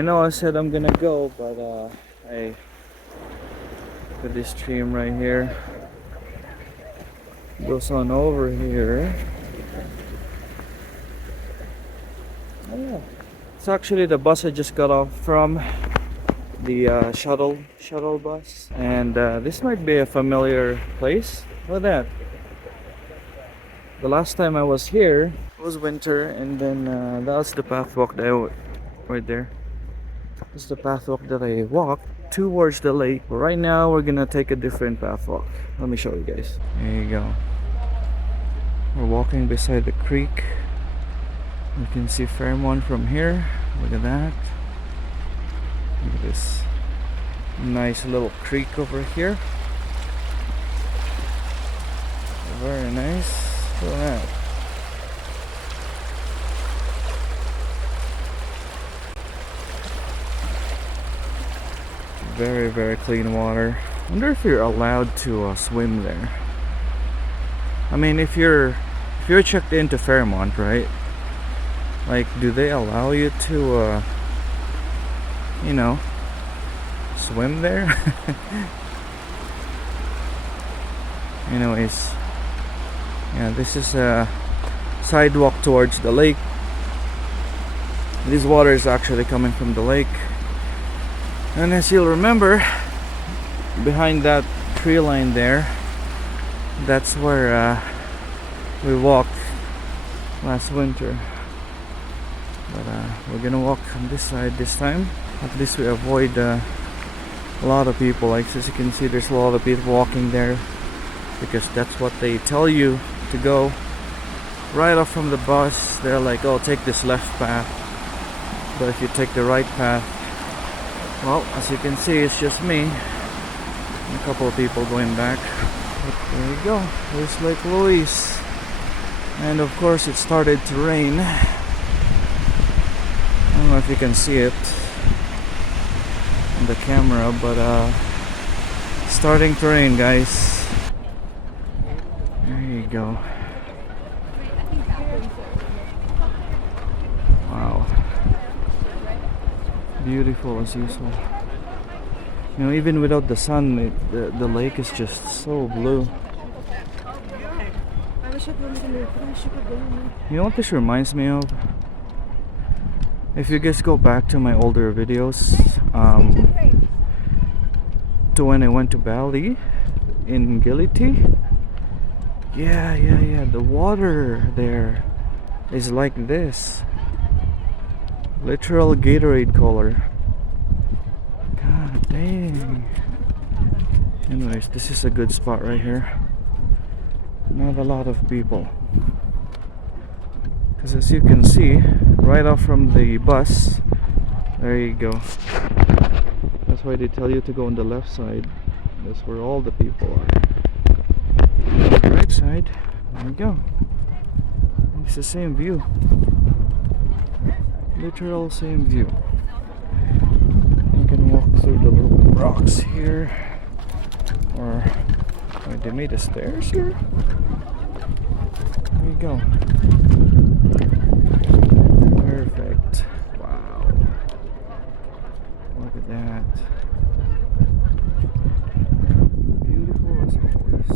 I know I said I'm gonna go, but I put this stream right here. Goes on over here. Oh yeah. It's actually the bus I just got off from, the shuttle bus, and this might be a familiar place. Look at that. The last time I was here it was winter, and then that's the pathwalk that right there. This is the pathwalk that I walked towards the lake. But right now we're gonna take a different pathwalk. Let me show you guys. There you go. We're walking beside the creek. You can see Fairmont from here. Look at that. Look at this nice little creek over here. Very nice. Look at that. Very, very clean water. I wonder if you're allowed to swim there. I mean, if you're checked into Fairmont, right? Like, do they allow you to, you know, swim there? Anyways, yeah, this is a sidewalk towards the lake. This water is actually coming from the lake. And as you'll remember, behind that tree line there, that's where we walked last winter. But we're gonna walk on this side this time. At least we avoid a lot of people. Like, as you can see, there's a lot of people walking there because that's what they tell you to go. Right off from the bus, they're like, oh, take this left path. But if you take the right path, well, as you can see, it's just me and a couple of people going back. But there you go. There's Lake Louise. And of course it started to rain. I don't know if you can see it on the camera, but it's starting to rain, guys. There you go. Wow. Beautiful as usual. You know, even without the sun, the lake is just so blue. You know what this reminds me of? If you guys go back to my older videos, to when I went to Bali in Giliti. Yeah, the water there is like this. Literal Gatorade color. God dang. Anyways, this is a good spot right here. Not a lot of people. Because as you can see, right off from the bus, there you go. That's why they tell you to go on the left side. That's where all the people are. On the right side, there you go. It's the same view. Literal same view. You can walk through the little rocks here. Or, wait, they made the stairs here? There you go. Perfect. Wow. Look at that. Beautiful as always.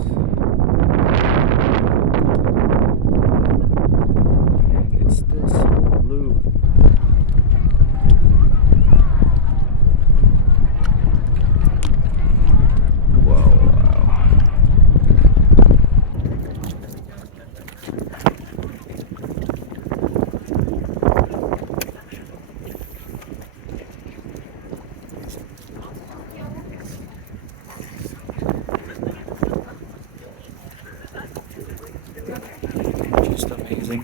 And it's still so blue. Just amazing.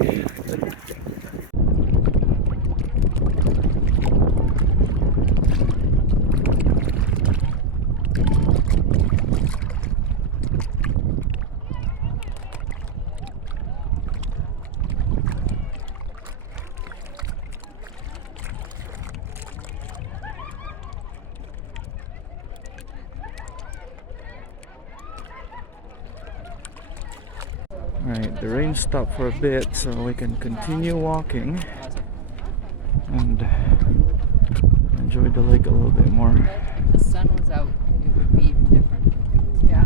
Alright, the rain stopped for a bit so we can continue walking, and enjoy the lake a little bit more. If the sun was out, it would be even different. Yeah.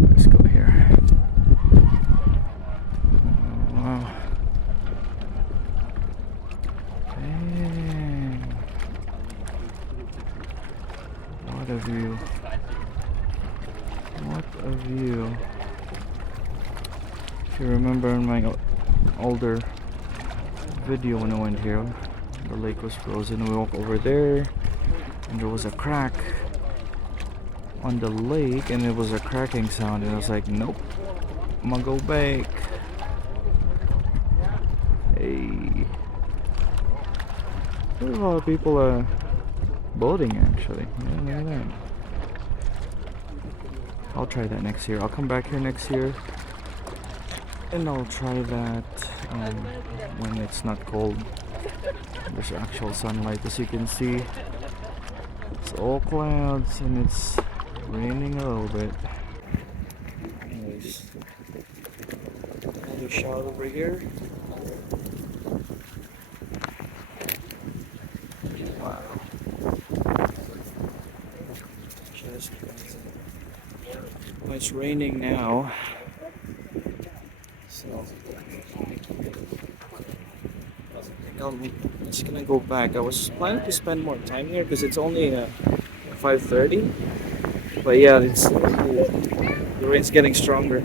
Let's go here. Oh, wow. Dang. What a view. What a view. If you remember in my older video when I went here, the lake was frozen. We walked over there and there was a crack on the lake and it was a cracking sound, and I was like, nope, I'm gonna go back. Hey, there's a lot of people boating actually. Yeah, look at that. I'll try that next year. I'll come back here next year and I'll try that when it's not cold. There's actual sunlight. As you can see, it's all clouds and it's raining a little bit. Anyways, another shot over here. Wow. Just crazy. Well, it's raining now, so I'm just gonna go back. I was planning to spend more time here because it's only 5:30. But yeah, the rain's getting stronger.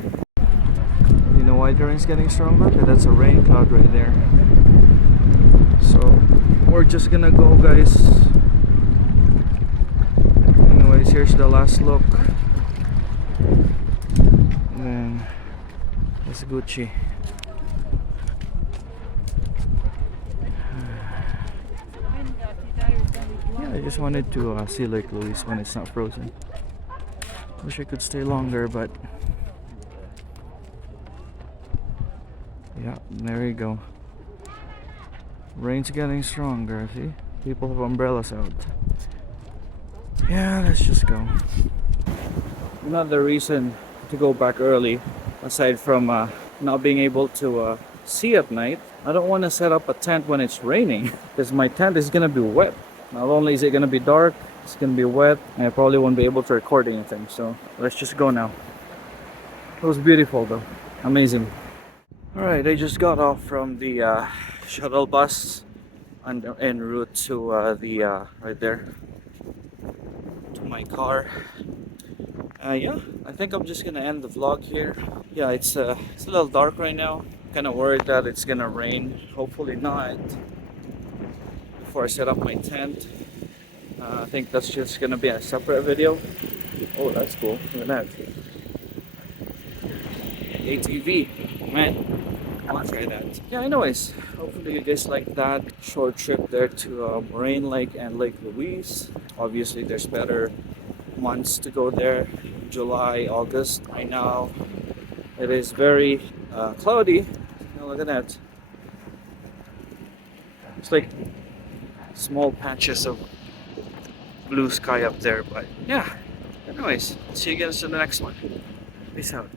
You know why the rain's getting stronger? Because that's a rain cloud right there. So we're just gonna go, guys. Anyways, here's the last look. And then that's Gucci. Yeah, I just wanted to see Lake Louise when it's not frozen. Wish I could stay longer, but yeah, there you go. Rain's getting stronger. See, people have umbrellas out. Yeah, let's just go. Another reason to go back early, aside from not being able to see at night, I don't want to set up a tent when it's raining because my tent is gonna be wet. Not only is it gonna be dark, it's gonna be wet, and I probably won't be able to record anything. So let's just go now. It was beautiful though, amazing. All right, I just got off from the shuttle bus en route to right there to my car. Yeah, I think I'm just gonna end the vlog here. Yeah, it's a little dark right now. Kind of worried that it's gonna rain. Hopefully not. Before I set up my tent, I think that's just gonna be a separate video. Oh, that's cool. Look at that. ATV, man. I want to try that. Yeah, anyways, hopefully you guys like that short trip there to Moraine Lake and Lake Louise. Obviously, there's better months to go there. July, August. Right now, it is very cloudy. Oh, look at that. It's like small patches of blue sky up there, but yeah. Anyways, see you guys in the next one. Peace out.